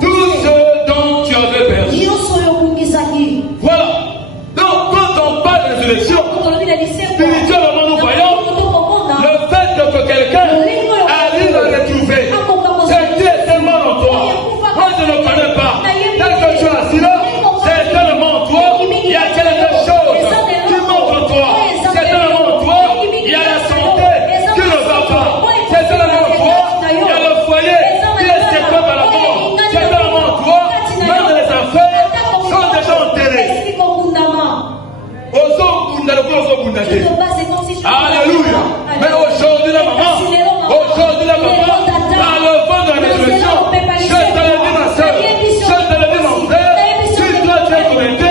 tout ce dont tu avais perdu. Voilà. Donc quand on parle de résurrection, spirituellement nous voyons le fait que quelqu'un arrive à retrouver ce qui est tellement en toi. Moi je ne connais pas. Tel que tu es assis là, c'est tellement en toi, il y a quelque chose qui montre en toi. C'est tellement en toi, il y a la santé qui ne va pas. C'est tellement en toi, il y a le foyer qui est séquent à la mort. C'est tellement en toi, même les affaires sont déjà enterrées. Alléluia. Mais aujourd'hui la maman, dans le vent de la résurrection, je te le dis ma soeur, je te le dis mon frère, si toi tu es connecté,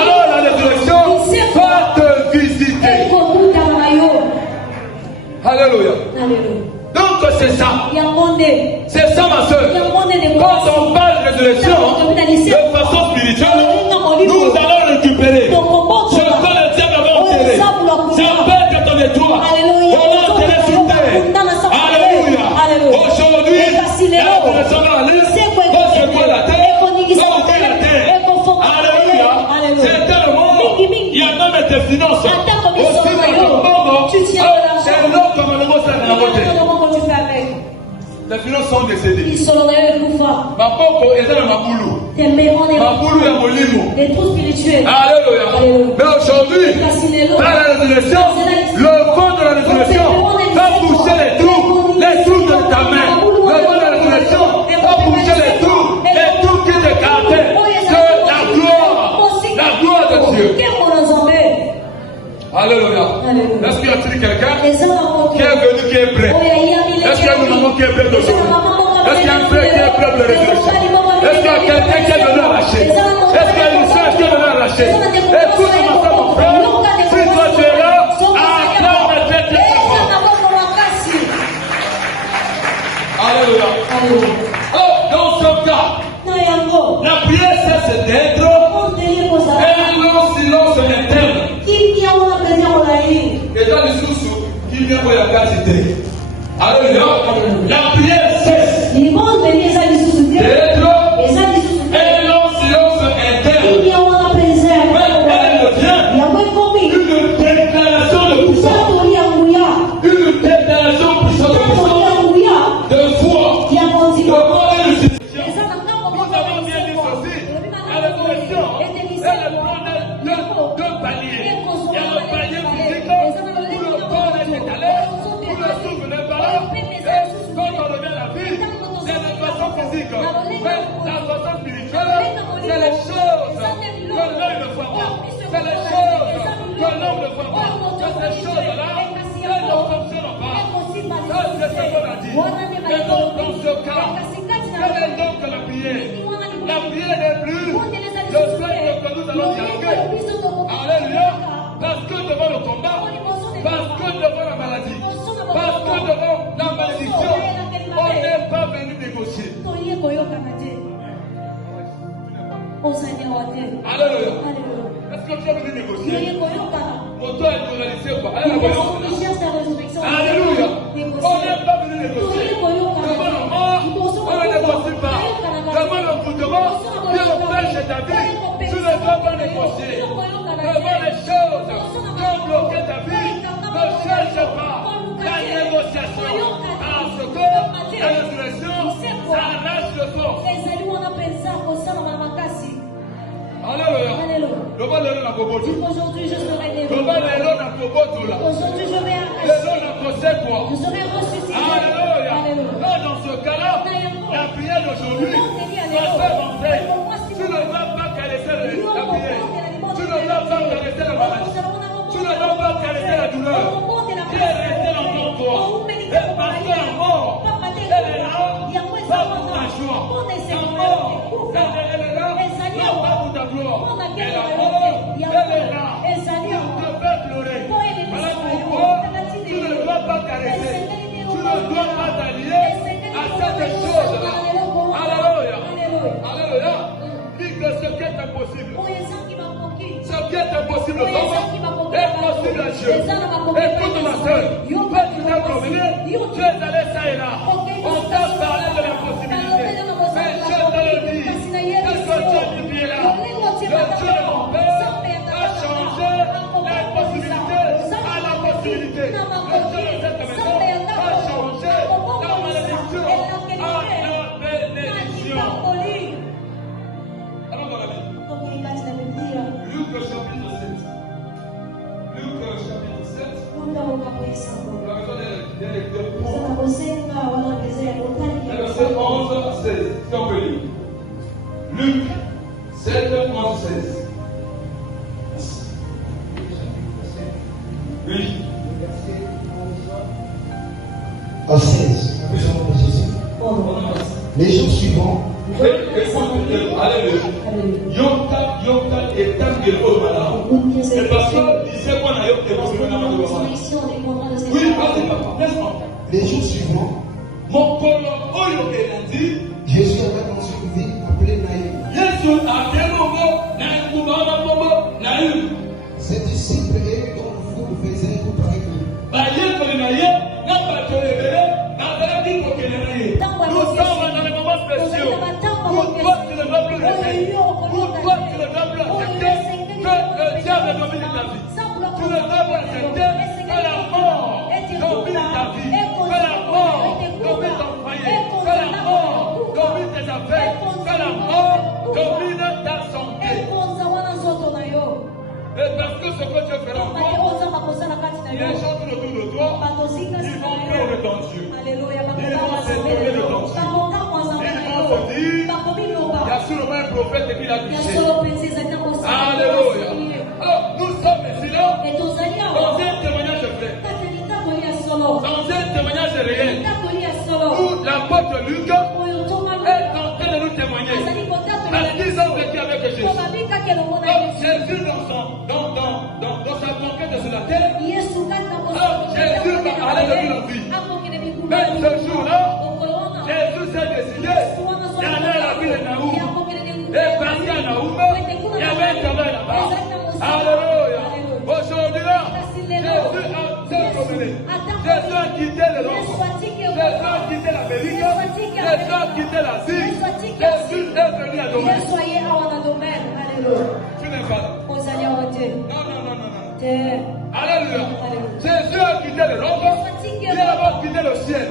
alors la résurrection va te visiter. Alléluia. Donc c'est ça. C'est ça ma soeur. Quand on parle de résurrection, de façon spirituelle, nous allons récupérer. Je peux le dire avant enterré. J'appelle que ton étoile. On l'a enterré sur terre. Alléluia. Aujourd'hui, la résurrection va aller. Va secouer la terre. Va ouvrir la terre. Alléluia. C'est tellement. Il y a même des finances. Aussi dans le monde. C'est l'homme comme le mot ça dans la beauté. Les finances sont décédées. Ma popo est dans ma boulou. Ma boulou est mon limo. Alléluia. Mais aujourd'hui, dans la résurrection, le vent de la résurrection va boucher les trous de ta main. Le vent de la résurrection va boucher les trous qui te caractèrent. Que la gloire de Dieu. Alléluia. Est-ce qu'il y a-t-il quelqu'un qui est venu, qui est prêt? Est-ce qu'il y a une maman qui est prête aujourd'hui? Est-ce qu'il y a un frère qui est prêt pour la résurrection? Est-ce qu'il y a quelqu'un qui est venu arracher? Est-ce qu'il y a une soeur qui est venue arracher? Écoute-moi ça mon frère. Si toi tu es là, acclame la tête de Alléluia. Oh, dans ce cas, la prière cesse d'être un long silence interne. Et dans les sous qui vient pour la quantité. Alléluia. La prière cesse d'être un long silence interne. Mais elle devient une déclaration de puissance. Une déclaration puissante de foi. De foi et de situation. Nous avons bien dit ceci. À la résurrection, elle prend deux paliers. Il y a le palier physique où le corps est étalé, où le souffle n'est pas là. Et quand on revient à la vie, c'est la façon physique. Mais la façon spirituelle, c'est les choses que l'œil ne voit pas. C'est les choses que l'homme ne voit pas. C'est ces choses-là, elles ne fonctionnent pas. Ça, c'est ce qu'on a dit. Mais donc, dans ce cas, quelle est donc la prière? La prière n'est plus le fait que nous allons dialoguer. Alléluia. Parce que devant le combat, parce que devant la maladie, parce que devant la malédiction, on n'est pas venu négocier. Alléluia. Est-ce que tu as venu négocier? Mon temps est réalisé ou pas? Alléluia. On n'est pas venu négocier. Devant la mort, on ne négocie pas. Devant le gouvernement, Dieu empêche ta vie. Tu ne dois pas négocier. Devant les choses qui ont bloqué ta vie, ne cherche pas la négociation. Parce que la résurrection, ça arrache le corps. Alléluia. Aujourd'hui, je serai né. Aujourd'hui, je vais je serai ressuscité. Alléluia. Là, dans ce cas-là, la prière d'aujourd'hui, ma soeur Marseille, tu ne vas pas caresser la prière. Tu ne vas pas caresser la maladie. Tu ne vas pas caresser la douleur. Qui est resté dans ton corps. Et parce que la mort, elle est là, pas pour ta joie. La mort, elle est là, pas pour ta gloire. Et la mort, elle est là. Tu ne peux pas pleurer. Voilà pourquoi tu ne dois pas caresser. Tu ne dois pas t'allier à cette chose-là. Alléluia. Alléluia. Dis que ce qui est impossible. Ce qui est impossible est possible à Dieu. Écoute ma soeur. Quand tu t'es promené, tu es allé ça et là. On t'a parlé de l'impossibilité. Mais à 16. Les jours suivants, les jours suivants, Jésus avait dans une ville appelée Naïm. Ses disciples et dont le foule faisaient tout pareil. Nous sommes dans les moments spéciaux où toi tu ne dois plus rester, où toi tu ne dois plus accepter que le diable domine ta vie. Tu ne dois plus accepter que la mort domine ta vie, que la mort domine ton foyer, que la mort domine tes affaires, que la mort domine ta santé. Et parce que ce que Dieu fera encore, les gens tout autour de toi, ils vont peur de ton Dieu. Ils vont s'étonner de ton Dieu. Ils vont se dire, il y a sûrement un prophète qui l'a touché. Alléluia. Alors, nous sommes ici là, dans un témoignage vrai. Dans un témoignage réel. Où l'apôtre Luc est en train de nous témoigner. Parce qu'ils ont vécu avec Jésus. Donc Jésus dans sa conquête sur la terre. Alors Jésus va aller de la vie. Mais ce jour-là, Jésus s'est décidé d'aller à la ville de Naoum. Et parce qu'à Naoum, il y avait un travail là-bas. Alléluia. Aujourd'hui là, Jésus a promené. Jésus a quitté l'Europe. Jésus a quitté l'Amérique. Jésus a quitté l'Asie. Jésus est venu à Domaine. Tu n'es pas là. Non. Alléluia. Jésus a quitté l'Europe. Il a d'abord quitté le ciel.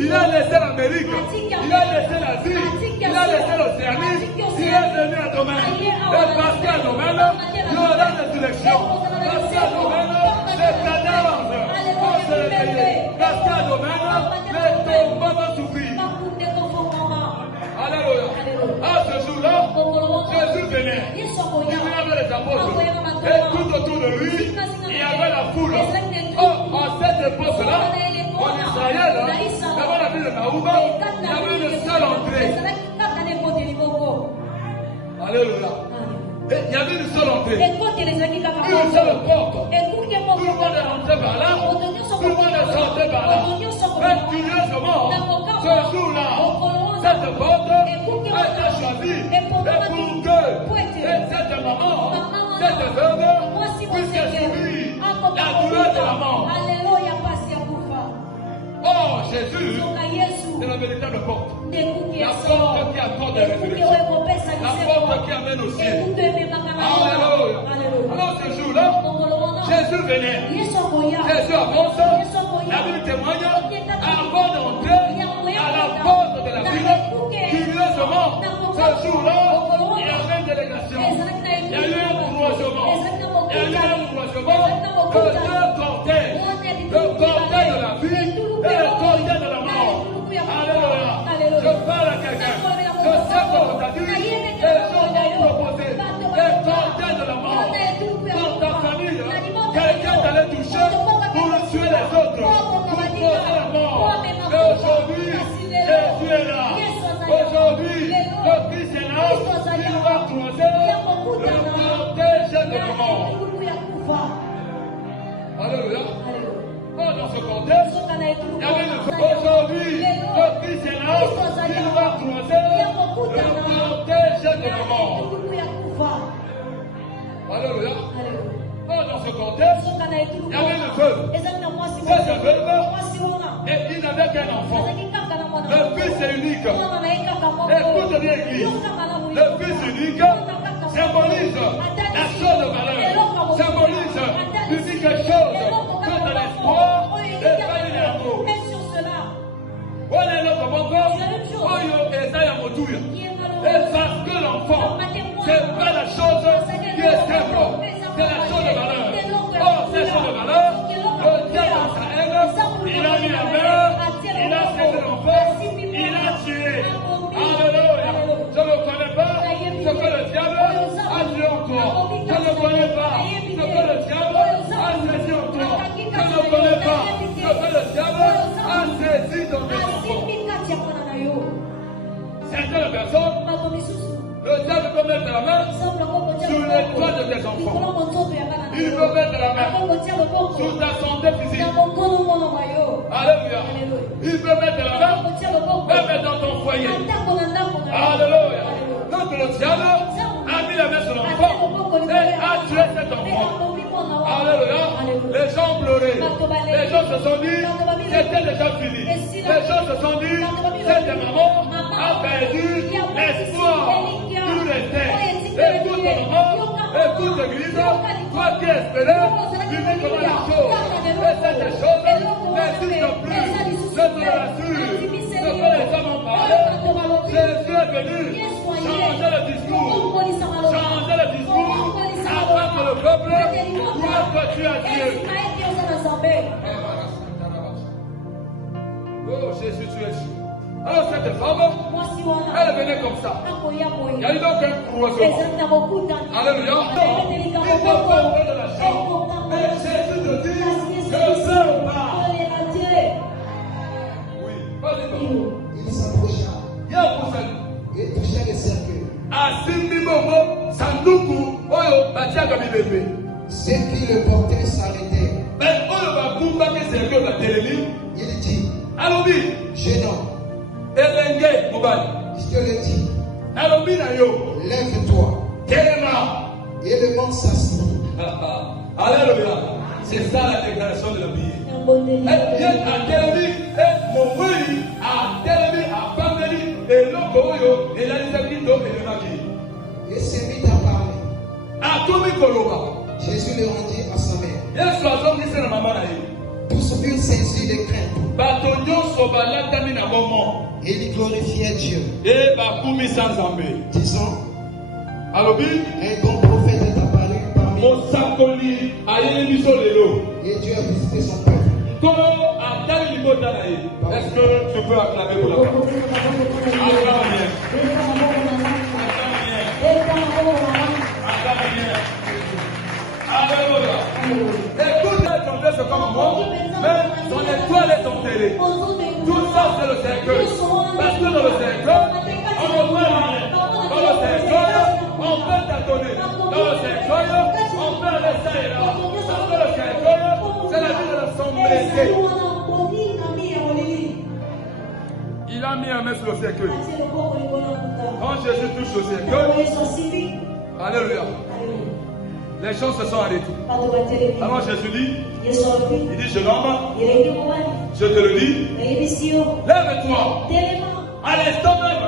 Il a laissé l'Amérique. Il a laissé l'Asie. Il a laissé l'Océanie. Il est venu à Domaine. Et parce qu'à Domaine, il y aura des élections. Parce qu'à Domaine, les cadavres vont se réveiller. Parce qu'à Domaine, les tombeaux vont s'ouvrir. Alléluia. À ce jour-là, Jésus venait. Il venait avec les apôtres. Et tout autour de lui, il y avait la foule. Oh, à cette époque-là, en Israël, d'abord la ville de Naoum, il y avait une seule entrée. Alléluia. Et il y avait une seule entrée. Une seule porte. Tout le monde est rentré par là. Tout le monde est sorti par là. Mais curieusement, ce jour-là, cette porte a été choisie. Et pour que cette maman, cette veuve, puisse subir la douleur de la mort. Oh, Jésus, c'est la véritable porte. La porte qui apporte la résurrection. La porte qui amène au ciel. Alléluia. Alors ce jour-là, Jésus venait. Jésus avance. La Bible témoigne avant d'entrer à la porte de la ville. Curieusement, ce jour-là, il y avait une délégation. Il y a eu un croisement. Il y a eu un croisement de deux cortèges. Le cortège de la vie et le cortège de la mort. Alléluia. Je parle à quelqu'un. Je sais qu'on t'a dit, les gens ont proposé le cortège de la mort. Dans ta famille, quelqu'un t'allait toucher pour tuer les autres, pour causer la mort. Mais aujourd'hui, Jésus est là. Aujourd'hui, le Christ est là. Il va croiser le cortège de la mort. Alléluia. Dans ce contexte, il y avait le feu. Aujourd'hui, le Christ est là. Il va croiser le cortège de la mort. Alléluia. Dans ce contexte, il y avait le feu. Cette veuve, et il n'avait qu'un enfant. Le fils est unique. Écoute bien, Église. Le fils unique symbolise la chose de valeur. Symbolise l'unique chose que de l'espoir et pas de l'amour. Voilà notre bonheur. Et parce que l'enfant, c'est pas la chose qui est simple, c'est la chose de valeur. Or, cette chose de valeur, le diable dans sa haine, il a mis la main, il a saisi l'enfant, il a tué. Alléluia. Je ne connais pas ce que le diable a tué en toi. Je ne connais pas ce que le diable a saisi en toi. Je ne connais pas ce que le diable a saisi certaines personnes, le diable peut mettre la main sur les toits de tes enfants. Il peut mettre la main sur ta santé physique. Alléluia. Il peut mettre la main même dans ton foyer. Alléluia. Donc le diable a mis la main sur l'enfant et a tué cet enfant. Alléluia. Les gens pleuraient. Les gens se sont dit, c'était déjà fini. Les gens se sont dit, cette maman a perdu l'espoir. Tout était. Écoute maman, écoute l'église, toi qui espérais, vivez comment les choses. Et cette chose n'existe plus. Je te rassure. Ce que les hommes ont parlé, Jésus est venu changer le discours. Changer le discours afin que le peuple croit que tu as Dieu. Oh Jésus, tu es Dieu. Alors cette femme, elle venait comme ça. Il y a eu donc un croisement. Alléluia. Il faut comprendre de la chambre. Et Jésus te dit, je ne sais pas. Oui, vas-y. Il s'approcha et toucha le cercueil. Ceux qui le portaient s'arrêtaient. Il dit, jeune homme, je te le dis, lève-toi. Et le monde s'assit. Alléluia. C'est ça la déclaration de la Bible. Et se mit à parler. Jésus le rendit à sa mère. Tous furent saisis de crainte. Et ils glorifiaient Dieu, disant, un bon prophète est apparu parmi nous. Et Dieu a visité son peuple. Est-ce que tu peux acclamer pour la parole? Acclame bien. Alléluia. Écoute, elle est tombée, c'est comme moi, mais son étoile est enterrée. Tout ça, c'est le cercueil. Parce que dans le cercueil, on ne voit rien. Dans le cercueil, on peut t'attendre. Dans le cercueil, on peut aller ça et là. Parce que le cercueil, c'est la vie de son blessé. Il a mis un main sur le cercueil. Quand Jésus touche le cercueil, alléluia, les gens se sont arrêtés. Alors Jésus dit, il dit, jeune homme, je te le dis, lève-toi. À l'instant même,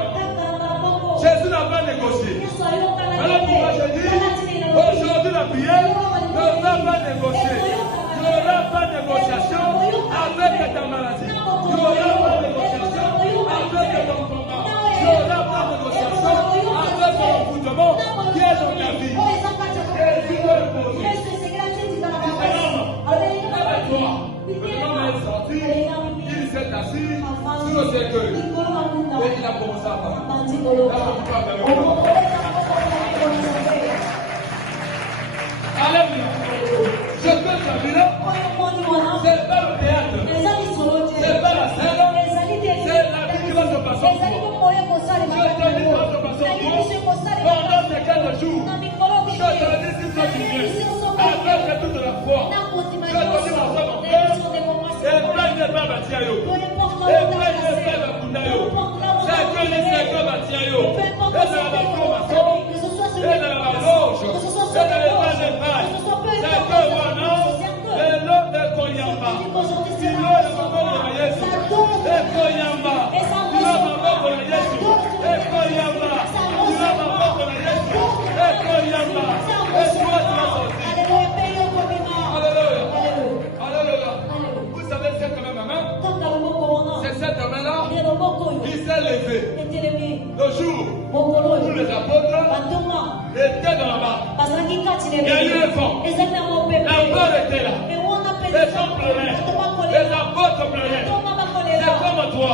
Jésus n'a pas négocié. Alors pourquoi je dis, aujourd'hui la prière ne va pas négocier. Il n'y aura pas de négociation avec ta maladie. Il n'y aura pas de négociation avec ton combat. Il n'y aura pas de négociation avec ton envoûtement qui est dans ta vie. Jésus va le poser. Lève-toi. Le homme est sorti. Il s'est assis sur le cercueil. Et il a commencé à parler. Alléluia. Je peux t'amener. C'est pas le théâtre. C'est pas la scène. C'est la vie qui va se passer en toi. Je te dis pas se passer en toi. Pendant ces 4 jours. Je te le dis si toi tu viens. Avec toute la foi. Je te dis ma soeur, mon frère. Et plein de pas bâtir yo. Et plein de pas bâtir yo. C'est que les secrets bâtir yo. Et dans la formation. Et dans la loge. Et dans les pas de paille. C'est que voilà. Et l'autre de Koyamba. Si l'autre de Koyamba. Et Koyamba. Tu vas m'avoir pour la Yesu. Et Koyamba. Tu vas m'avoir pour la Yesu. Et Koyamba. Et toi tu vas sortir. Alléluia. Alléluia. Vous savez c'est quand même ma main. C'est cette main-là. Il s'est levé. Le jour où les apôtres étaient dans la barque. Il y a eu un vent. La peur était là. Les gens pleuraient. Les apôtres pleuraient. C'est comme toi.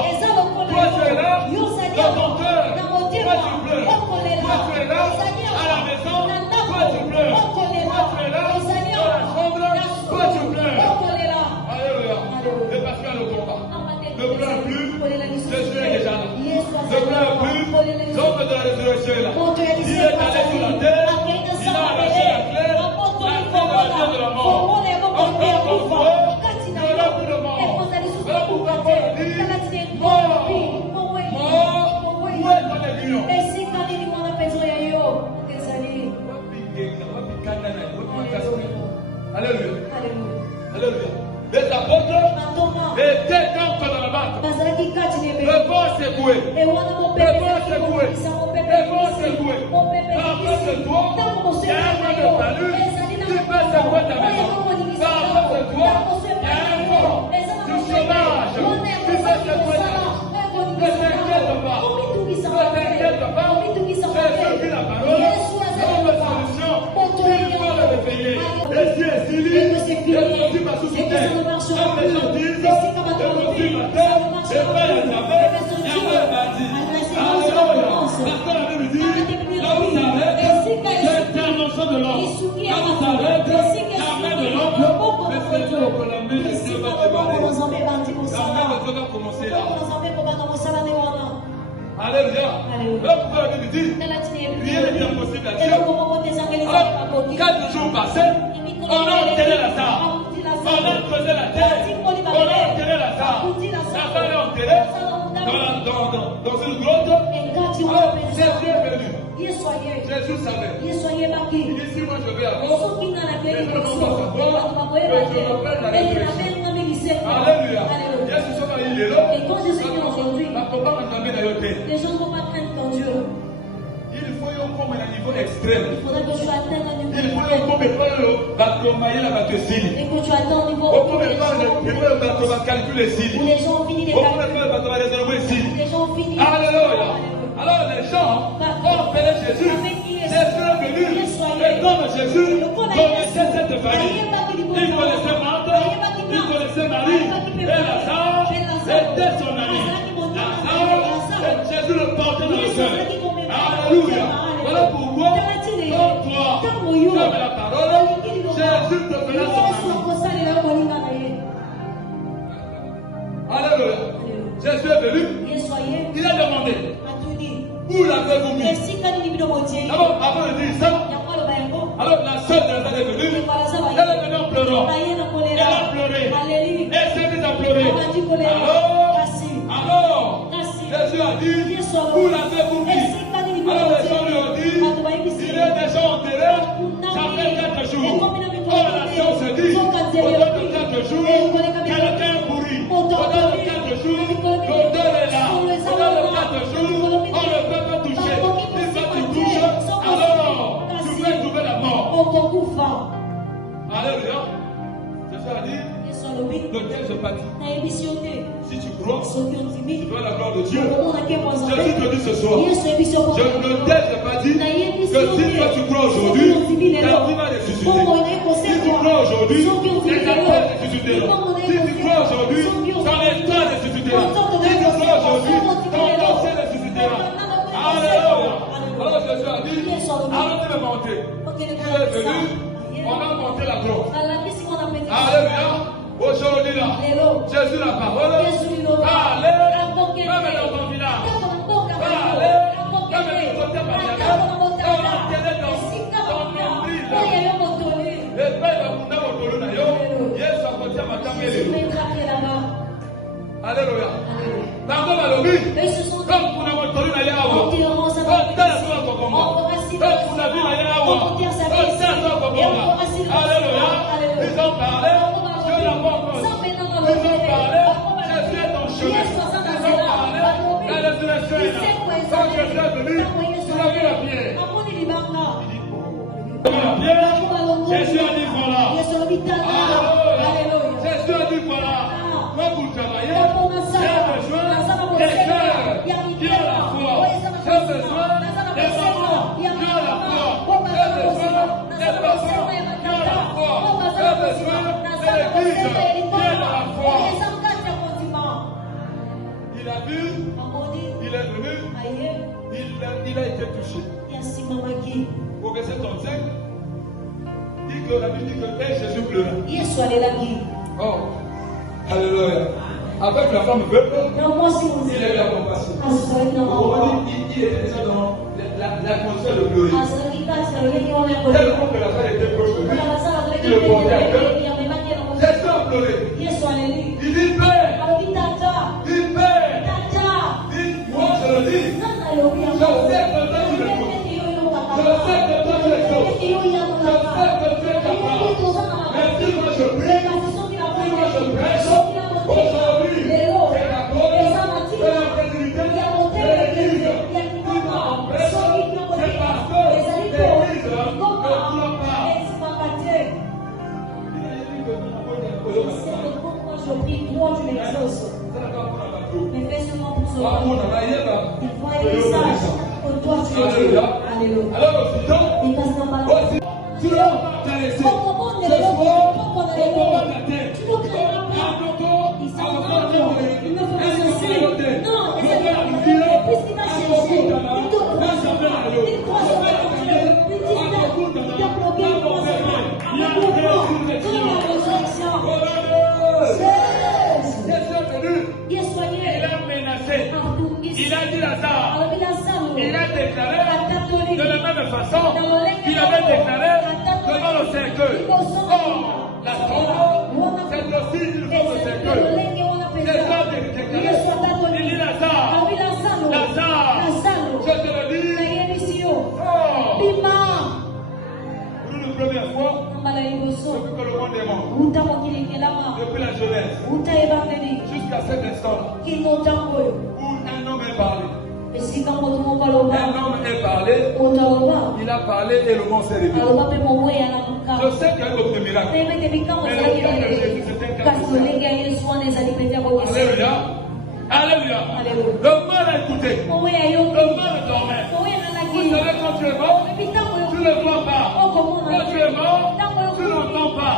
Toi tu es là. Dans ton cœur. Toi tu pleures. Toi tu es là. À la maison. Toi tu pleures. Toi tu es là. Dans la chambre. Toi tu pleures. Alléluia. Et parce qu'il y a le combat. Ne pleure plus. Jésus est déjà là. Ne pleure plus. de la résurrection est là. Il est allé sur la terre. Il a arraché la clé. La clé de la mort. Encore pour toi. Voilà pour le mort. Voilà pourquoi Paul dit mort. Mort. Où est ton aiguillon? Alléluia. Alléluia. Les apôtres étaient comme dans la barque. Le vent secoué. Le vent secoué. Le vent secoué. Par face de toi, il y a un vent de salut. Tu peux secouer ta maison. Par face de toi, il y a un vent du chômage. Tu peux secouer ta maison. Ne t'inquiète pas. Ne t'inquiète pas. Jésus dit la parole. Notre solution, il faut le réveiller. Et si est fini, et Jésus va susciter. Comme les gens disent, et Jésus va terre, et pas les jamais, Yahweh va dire. Alléluia. Parce que la Bible dit, là où s'arrête, c'est l'intervention de l'homme. Là où s'arrête, la main de l'homme, mais c'est Dieu que la main de Dieu va démarrer. La main de Dieu va commencer là. Alléluia. Le peuple lui dit, rien n'est impossible à Dieu. Alors, 4 jours passés, on a enterré Lazare. On a creusé la terre. On a enterré Lazare. Lazare est enterré dans une grotte. Alors, Jésus est venu. Jésus savait. Il dit, si moi je vais avant, les gens ne vont pas savoir que je rappelle la résurrection. Alléluia. Jésus sauve il est là. Les gens ne vont pas craindre ton Dieu. Il faut y avoir un niveau extrême. Il faudrait que tu atteignes un niveau Il faut y avoir un signe. et que tu atteins un niveau Où les gens ont fini les calculs. Les gens ont fini. Alléluia. Alors les gens ont appelé Jésus. Jésus est venu. Et comme Jésus connaissait cette famille, il connaissait Marthe, il connaissait Marie et Lazare était son ami. Lazare, Jésus le portait dans le cœur. Alléluia. Voilà pourquoi, comme toi, comme la parole, Jésus te fera son ami. Alléluia. Jésus est venu. Il a demandé. Où l'avez-vous mis? D'abord, avant de dire ça, alors la sœur de Lazare est venue. Elle est venue en pleurant. Elle a pleuré. Elle s'est mise à pleurer. Alors, Jésus a dit, où l'avez-vous mis? Alors les gens lui ont dit, il est déjà enterré, ça fait 4 jours. Or la science dit, au bout de 4 jours, quelqu'un est pourri. Au bout de 4 jours, l'odeur est là. Au bout de 4 jours, on ne peut pas toucher. Si ça te touche, alors tu peux trouver la mort. Alléluia. Jésus a dit, lequel je bâtis. Si tu crois, tu dois la gloire de Dieu. Jésus te dit ce soir, je ne t'ai pas dit que si toi tu crois aujourd'hui, ta vie va ressusciter. Si tu crois aujourd'hui, ta terre ressuscitera. Si tu crois aujourd'hui, ton état ressuscitera. Si tu crois aujourd'hui, ton pensée ressuscitera. Alléluia. Alors Jésus a dit, arrêtez de monter. Tu es venu, on a monté la gloire. Alléluia. Aujourd'hui là, Jésus la parole, parlez, même dans ton village, parlez, même dans ton tabernacle, on a enterré dans ton nombril, et puis on a enterré dans yo, Yesu a côté ma tamele. Alléluia. Pardon ma lobby, comme on a enterré dans yawa, comme tel soit ton comment, comme on a vu dans yawa, comme tel soit ton comment. Alléluia. Ils ont parlé. Ils ont parlé, Jésus est ton chemin. Ils ont parlé, la résurrection est là. Quand Jésus est venu, tu as vu la pierre. Jésus a dit voilà. Jésus a dit voilà. Moi pour travailler, j'ai besoin des cœurs qui ont la foi. J'ai besoin des mamans qui ont la foi. J'ai besoin des papas qui ont la foi. J'ai besoin de l'église qui a la foi. Il a vu, il est venu, il a été touché. Au verset 35, dit que la Bible dit que Jésus pleura. Oh, alléluia. Avec la femme veuve, na mwasi il a muzima eu la compassion. azalaki na mawa Il était déjà dans la conscience de pleurer. azalaki kati na lolenge wana ya kolela Tellement que la femme était proche de lui. na basala Il le portait à cœur. yamemaki na mwa Jésus a pleuré. yesu aleli Il dit Père, alobi tata il Père. tata Il, moi je le dis. nani alobi Je yango sais que toi tu le fais. ete yo oyokaka Je sais que toi tu le fais. ete yo Je oyanolaka sais que tu es capable. toza na Mais si moi je prie, kasi soki na si moi je prêche, aujourd'hui, c'est la gloire, c'est la crédibilité de l'église. Si moi on prêche, c'est parce que l'église ne doit pas. Je prie, toi tu m'exauces. Mais fais seulement pour ce roi. Il faut être sage que toi tu es Dieu. Alléluia. Alors aussitôt, Il passe dans ma aussi, tu l'as pas laissé. Ce soir, on va la tête. Tu ne craindras pas. Il s'en va. Il ne faut pas chercher. Non, il s'en va. Puisqu'il va chercher, il te croit. Il croit sur ta parole. Il dit ça. Il t'a bloqué, il croit sur toi. Avec le croix, comme la résurrection. Il est soigné. Il a menacé. Partout. Il a dit Lazare. Alors, il a ça, nous. Il a déclaré La catholique. de la même façon qu'il avait déclaré devant le cercueil. Or, la tombe, c'est aussi une forme de cercueil. C'est ça qu'il déclaré. Il dit Lazare, Lazare, je te le dis. Oh, pour une première fois, depuis que le monde est mort, depuis la jeunesse, jusqu'à cet instant, où un homme est parlé. Un homme est parlé, il a parlé et le monde s'est réveillé. Je sais qu'il y a d'autres miracles. Alléluia. Alléluia. Le mal a écouté. Le mal dormait. Vous savez quand tu es mort, tu ne le vois pas. Quand tu es mort, tu ne l'entends pas.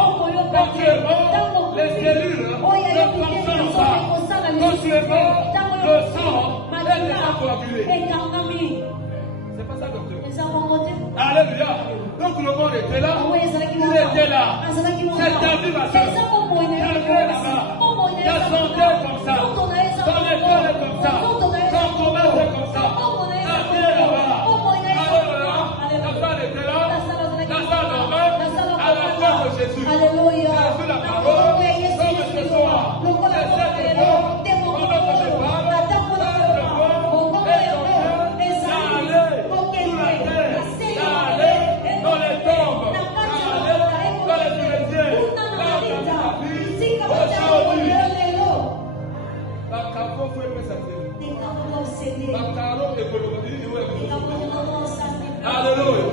Quand tu es mort, les cellules ne fonctionnent pas. Quand tu es mort, le sang est déjà coagulé. C'est pas ça, docteur. Alléluia. Donc le monde était là. Il était là. C'est ta vie, ma soeur. Ta vie est là-bas. Ta santé est comme ça. Ton école est comme ça. Ton commerce est comme ça. Ta vie est là-bas. Alléluia. La salle était là. La salle dormait. À la croix de Jésus. Jésus la parole. Comme ce soir. C'est cette fois. Pendant que je parle. Alléluia.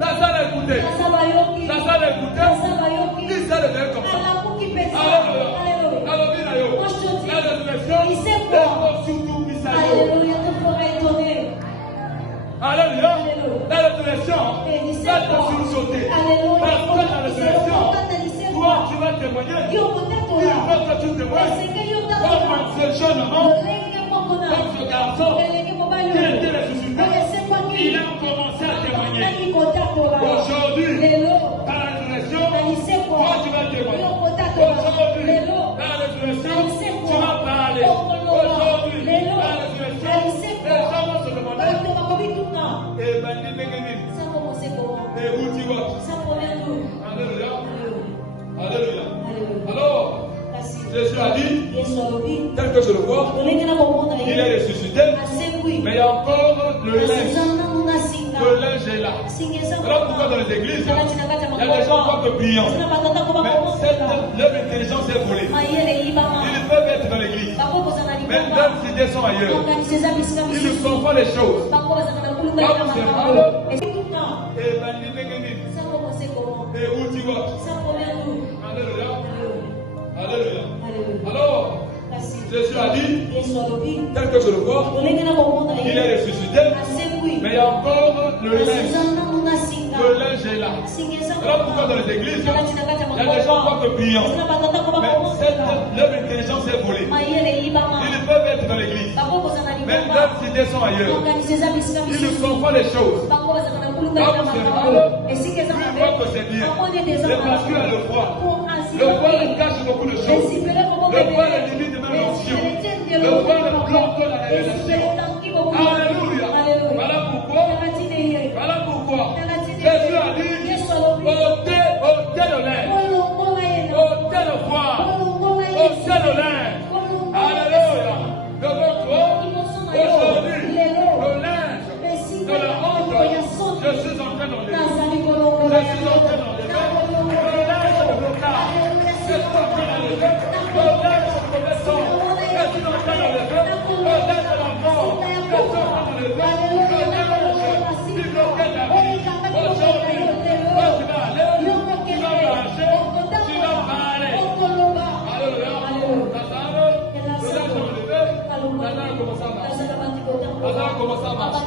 La salle a écouté. La salle a écouté. Il s'est levé comme ça. Alléluia. Alléluia. La résurrection est surtout qui s'allume. Alléluia. La résurrection va te sursauter. Parce que la résurrection, toi tu vas témoigner. Il faut que tu témoignes. Comme ce jeune homme, comme ce garçon qui était ressuscité, il a commencé à témoigner. Aujourd'hui, par la résurrection, toi tu vas témoigner. Aujourd'hui, par la résurrection, tu vas parler. Aujourd'hui, par la résurrection, les gens vont se demander. Et bandit Begeni. Et où tu vas? Alléluia. Alléluia. Alors, Jésus a dit, tel que je le vois, il est ressuscité, mais il y a encore le linge. Le linge est là. Alors pourquoi dans les églises, il y a des gens qui sont brillants, mais leur intelligence est volée. Ils peuvent être dans l'église, mais leurs idées sont ailleurs. Ils ne font pas les choses. Et bandit Begeni. Et où tu vas? Alléluia. Alléluia. Alors, Jésus a dit, tel que je le vois, il est ressuscité, mais il y a encore le linge. Le linge est là. Alors pourquoi dans les églises, il y a des gens qui sont brillants, mais leur intelligence est volée. Ils peuvent être dans l'église, mais leurs idées sont ailleurs. Ils ne font pas les choses. Quand on se parle, plus voit que c'est bien. C'est parce qu'il y a le froid. Le froid cache beaucoup de choses. Le froid limite même a commencé à marcher.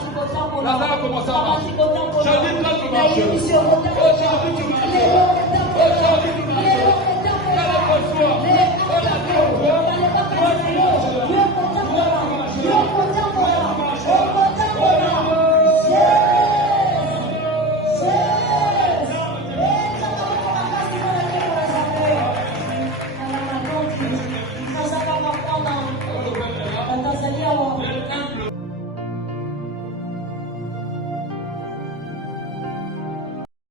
Lazare a commencé à marcher. Aujourd'hui, toi, tu marches. Aujourd'hui, tu marches. Aujourd'hui, tu marches. Quelle est votre foi?